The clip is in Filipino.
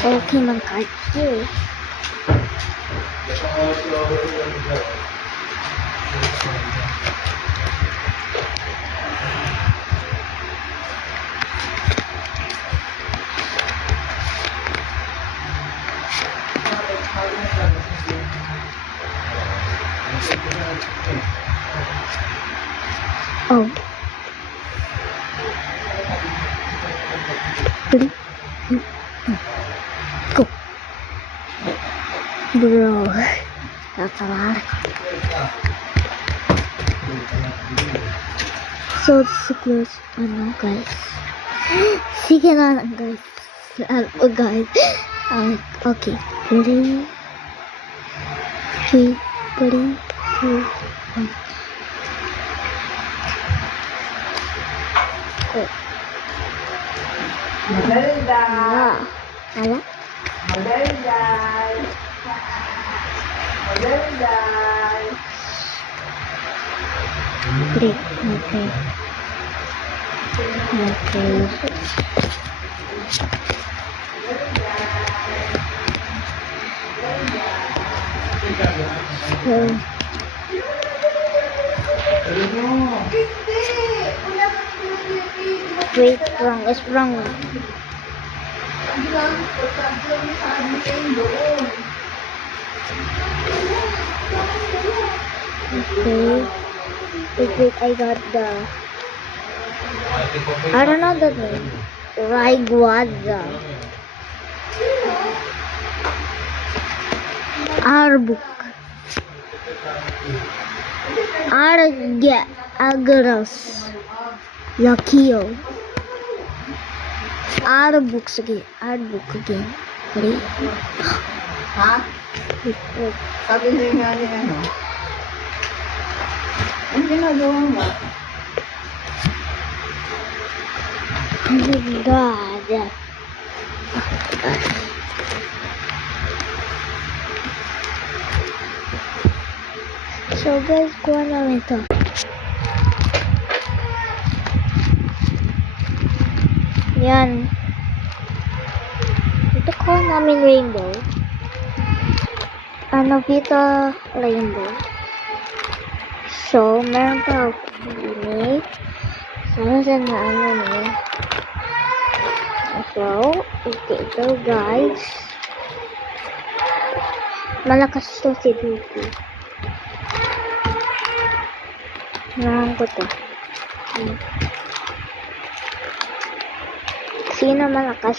Okay man kahit yun. Oh. Ready? Go. Bro. Kakalar. So, this is close. Ano, guys? Sige na lang, guys. Guys. Okay. Ready? 3, 2, 1. Go. Maganda. Ala? Maganda. Maganda. Break. Okay. Okay. So, wait, wrong. It's wrong. Okay. Wait, I got the... I don't know the name. Rayquaza. Arbok. Agros. Lakio. Arbok again. Arbok again. Ready? Ha? Wait. Sabi niyo nga niya, ano? Ang ginagawa mo? Oh my God. So guys, kuha namin ito. Yan. Ito kuha namin rainbow. Vita rainbow. So, meron pa ako ini. So, saan na ano niya? So, ito guys. Malakas to si Duty. Nahan ko to. Sino malakas?